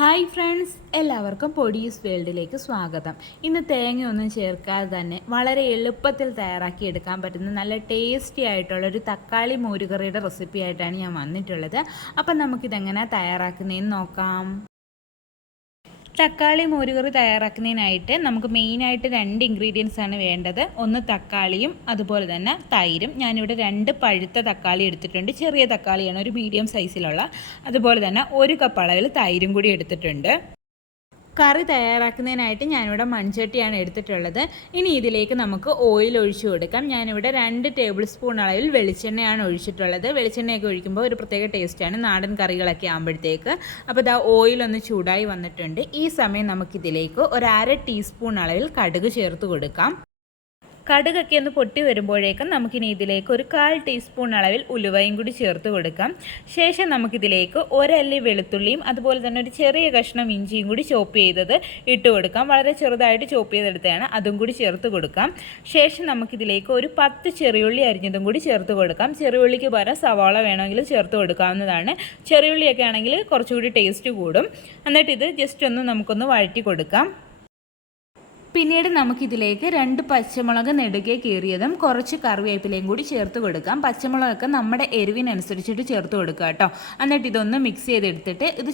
Hi friends, എല്ലാവർക്കും പൊടീസ് വേൾഡിലേക്ക് സ്വാഗതം. ഇന്ന് തേങ്ങയൊന്നും ചേർക്കാതെ തന്നെ വളരെ എളുപ്പത്തിൽ തയ്യാറാക്കി എടുക്കാൻ പറ്റുന്ന നല്ല ടേസ്റ്റി ആയിട്ടുള്ള ഒരു തക്കാളി മോരുകറിയുടെ റെസിപ്പി ആയിട്ടാണ് ഞാൻ വന്നിട്ടുള്ളത്. അപ്പം നമുക്കിതെങ്ങനെയാണ് തയ്യാറാക്കുന്നതെന്ന് നോക്കാം. തക്കാളി മോരുകറി തയ്യാറാക്കുന്നതിനായിട്ട് നമുക്ക് മെയിനായിട്ട് 2 ഇൻഗ്രീഡിയൻസ് ആണ് വേണ്ടത്. ഒന്ന് തക്കാളിയും അതുപോലെ തന്നെ തൈരും. ഞാനിവിടെ 2 പഴുത്ത തക്കാളി എടുത്തിട്ടുണ്ട്. ചെറിയ തക്കാളിയാണ്, ഒരു മീഡിയം സൈസിലുള്ള. അതുപോലെ തന്നെ 1 കപ്പ് അളവിൽ തൈരും കൂടി എടുത്തിട്ടുണ്ട്. കറി തയ്യാറാക്കുന്നതിനായിട്ട് ഞാനിവിടെ മൺചട്ടിയാണ് എടുത്തിട്ടുള്ളത്. ഇനി ഇതിലേക്ക് നമുക്ക് ഓയിൽ ഒഴിച്ചു കൊടുക്കാം. ഞാനിവിടെ 2 ടേബിൾ സ്പൂൺ അളവിൽ വെളിച്ചെണ്ണയാണ് ഒഴിച്ചിട്ടുള്ളത്. വെളിച്ചെണ്ണയൊക്കെ ഒഴിക്കുമ്പോൾ ഒരു പ്രത്യേക ടേസ്റ്റാണ് നാടൻ കറികളൊക്കെ ആകുമ്പോഴത്തേക്ക്. അപ്പോൾ ഇതാ ഓയിലൊന്ന് ചൂടായി വന്നിട്ടുണ്ട്. ഈ സമയം നമുക്കിതിലേക്ക് ഒരു 1/2 ടീസ്പൂൺ അളവിൽ കടുക് ചേർത്ത് കൊടുക്കാം. കടുകൊക്കെ ഒന്ന് പൊട്ടി വരുമ്പോഴേക്കും നമുക്കിനി ഇതിലേക്ക് ഒരു 1/4 ടീസ്പൂൺ അളവിൽ ഉലുവയും കൂടി ചേർത്ത് കൊടുക്കാം. ശേഷം നമുക്കിതിലേക്ക് ഒരല്ലി വെളുത്തുള്ളിയും അതുപോലെ തന്നെ ഒരു ചെറിയ കഷ്ണം ഇഞ്ചിയും കൂടി ചോപ്പ് ചെയ്തത് ഇട്ട് കൊടുക്കാം. വളരെ ചെറുതായിട്ട് ചോപ്പ് ചെയ്തെടുത്തതാണ്, അതും കൂടി ചേർത്ത് കൊടുക്കാം. ശേഷം നമുക്കിതിലേക്ക് ഒരു 10 ചെറിയുള്ളി അരിഞ്ഞതും കൂടി ചേർത്ത് കൊടുക്കാം. ചെറിയുള്ളിക്ക് പകരം സവാള വേണമെങ്കിൽ ചേർത്ത് കൊടുക്കാവുന്നതാണ്. ചെറിയുള്ളിയൊക്കെ ആണെങ്കിൽ കുറച്ചുകൂടി ടേസ്റ്റ് കൂടും. എന്നിട്ട് ഇത് ജസ്റ്റ് ഒന്ന് നമുക്കൊന്ന് വഴറ്റി കൊടുക്കാം. പിന്നീട് നമുക്കിതിലേക്ക് 2 പച്ചമുളക് നെടുകെ കീറിയതും കുറച്ച് കറിവേപ്പിലയും കൂടി ചേർത്ത് കൊടുക്കാം. പച്ചമുളകൊക്കെ നമ്മുടെ എരിവിനനുസരിച്ചിട്ട് ചേർത്ത് കൊടുക്കുക കേട്ടോ. എന്നിട്ട് ഇതൊന്ന് മിക്സ് ചെയ്തെടുത്തിട്ട് ഇത്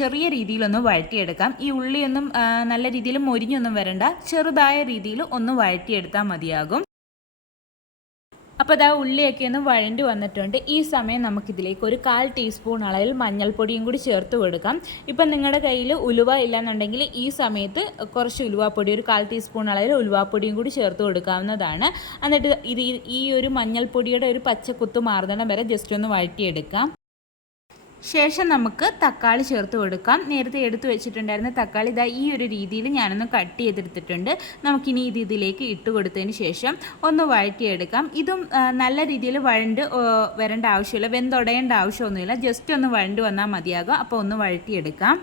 ചെറിയ രീതിയിലൊന്ന് വഴറ്റിയെടുക്കാം. ഈ ഉള്ളിയൊന്നും നല്ല രീതിയിൽ മൊരിഞ്ഞൊന്നും വരണ്ട, ചെറുതായ രീതിയിൽ ഒന്ന് വഴറ്റിയെടുത്താൽ മതിയാകും. അപ്പോൾ ഇതാ ഉള്ളിയൊക്കെ ഒന്ന് വഴണ്ടി വന്നിട്ടുണ്ട്. ഈ സമയം നമുക്കിതിലേക്ക് ഒരു 1/4 ടീസ്പൂൺ അളവിൽ മഞ്ഞൾപ്പൊടിയും കൂടി ചേർത്ത് കൊടുക്കാം. ഇപ്പം നിങ്ങളുടെ കയ്യിൽ ഉലുവ ഇല്ലാന്നുണ്ടെങ്കിൽ ഈ സമയത്ത് കുറച്ച് ഉലുവാപ്പൊടി, ഒരു 1/4 ടീസ്പൂൺ അളവിൽ ഉലുവാപ്പൊടിയും കൂടി ചേർത്ത് കൊടുക്കാവുന്നതാണ്. എന്നിട്ട് ഈ ഒരു മഞ്ഞൾപ്പൊടിയുടെ ഒരു പച്ചക്കുത്ത് മാറുന്നിടം വരെ ജസ്റ്റ് ഒന്ന് വഴറ്റിയെടുക്കാം. ശേഷം നമുക്ക് തക്കാളി ചേർത്ത് കൊടുക്കാം. നേരത്തെ എടുത്തു വെച്ചിട്ടുണ്ടായിരുന്ന തക്കാളി ഇതാ ഈ ഒരു രീതിയിൽ ഞാനൊന്ന് കട്ട് ചെയ്തെടുത്തിട്ടുണ്ട്. നമുക്കിനി ഇതിലേക്ക് ഇട്ട് കൊടുത്തതിന് ശേഷം ഒന്ന് വഴറ്റിയെടുക്കാം. ഇതും നല്ല രീതിയിൽ വഴണ്ട് വരേണ്ട ആവശ്യമില്ല, വെന്തുടയേണ്ട ആവശ്യമൊന്നുമില്ല. ജസ്റ്റ് ഒന്ന് വഴണ്ട് വന്നാൽ മതിയാകും. അപ്പോൾ ഒന്ന് വഴറ്റിയെടുക്കാം.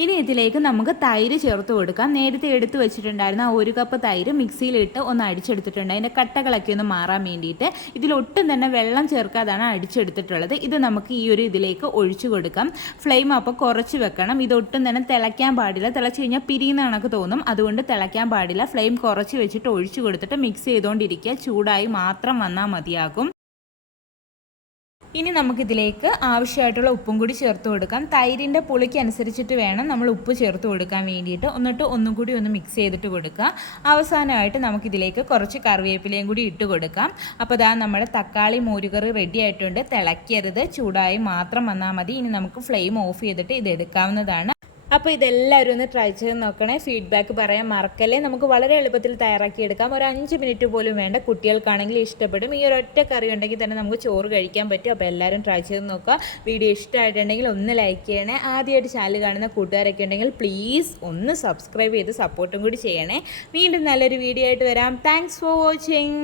ഇനി ഇതിലേക്ക് നമുക്ക് തൈര് ചേർത്ത് കൊടുക്കാം. നേരത്തെ എടുത്ത് വെച്ചിട്ടുണ്ടായിരുന്ന 1 കപ്പ് തൈര് മിക്സിയിലിട്ട് ഒന്ന് അടിച്ചെടുത്തിട്ടുണ്ട്, അതിൻ്റെ കട്ടകളൊക്കെ ഒന്ന് മാറാൻ വേണ്ടിയിട്ട്. ഇതിലൊട്ടും തന്നെ വെള്ളം ചേർക്കാതാണ് അടിച്ചെടുത്തിട്ടുള്ളത്. ഇത് നമുക്ക് ഈ ഒരു ഇതിലേക്ക് ഒഴിച്ചു കൊടുക്കാം. ഫ്ലെയിം അപ്പോൾ കുറച്ച് വെക്കണം. ഇതൊട്ടും തന്നെ തിളയ്ക്കാൻ പാടില്ല. തിളച്ച് കഴിഞ്ഞാൽ പിരിയുന്ന കണക്ക് തോന്നും, അതുകൊണ്ട് തിളയ്ക്കാൻ പാടില്ല. ഫ്ലെയിം കുറച്ച് വെച്ചിട്ട് ഒഴിച്ചു കൊടുത്തിട്ട് മിക്സ് ചെയ്തുകൊണ്ടിരിക്കുക. ചൂടായി മാത്രം വന്നാൽ മതിയാകും. ഇനി നമുക്കിതിലേക്ക് ആവശ്യമായിട്ടുള്ള ഉപ്പും കൂടി ചേർത്ത് കൊടുക്കാം. തൈരിൻ്റെ പുളിക്ക് അനുസരിച്ചിട്ട് വേണം നമ്മൾ ഉപ്പ് ചേർത്ത് കൊടുക്കാൻ വേണ്ടിയിട്ട്. എന്നിട്ട് ഒന്നും കൂടി ഒന്ന് മിക്സ് ചെയ്തിട്ട് കൊടുക്കുക. അവസാനമായിട്ട് നമുക്കിതിലേക്ക് കുറച്ച് കറിവേപ്പിലയും കൂടി ഇട്ട് കൊടുക്കാം. അപ്പോൾ ഇതാ നമ്മുടെ തക്കാളി മോരുകറി റെഡി ആയിട്ടുണ്ട്. തിളയ്ക്കരുത്, ചൂടായി മാത്രം വന്നാൽ മതി. ഇനി നമുക്ക് ഫ്ലെയിം ഓഫ് ചെയ്തിട്ട് ഇത് എടുക്കാവുന്നതാണ്. അപ്പോൾ ഇതെല്ലാവരും ഒന്ന് ട്രൈ ചെയ്ത് നോക്കണേ. ഫീഡ്ബാക്ക് പറയാൻ മറക്കല്ലേ. നമുക്ക് വളരെ എളുപ്പത്തിൽ തയ്യാറാക്കിയെടുക്കാം. ഒരു 5 മിനിറ്റ് പോലും വേണ്ട. കുട്ടികൾക്കാണെങ്കിൽ ഇഷ്ടപ്പെടും. ഈ ഒരൊറ്റ കറി ഉണ്ടെങ്കിൽ തന്നെ നമുക്ക് ചോറ് കഴിക്കാൻ പറ്റും. അപ്പോൾ എല്ലാവരും ട്രൈ ചെയ്ത് നോക്കുക. വീഡിയോ ഇഷ്ടമായിട്ടുണ്ടെങ്കിൽ ഒന്ന് ലൈക്ക് ചെയ്യണേ. ആദ്യമായിട്ട് ചാനൽ കാണുന്ന കൂട്ടുകാരൊക്കെ ഉണ്ടെങ്കിൽ പ്ലീസ് ഒന്ന് സബ്സ്ക്രൈബ് ചെയ്ത് സപ്പോർട്ടും കൂടി ചെയ്യണേ. വീണ്ടും നല്ലൊരു വീഡിയോ ആയിട്ട് വരാം. Thanks for watching.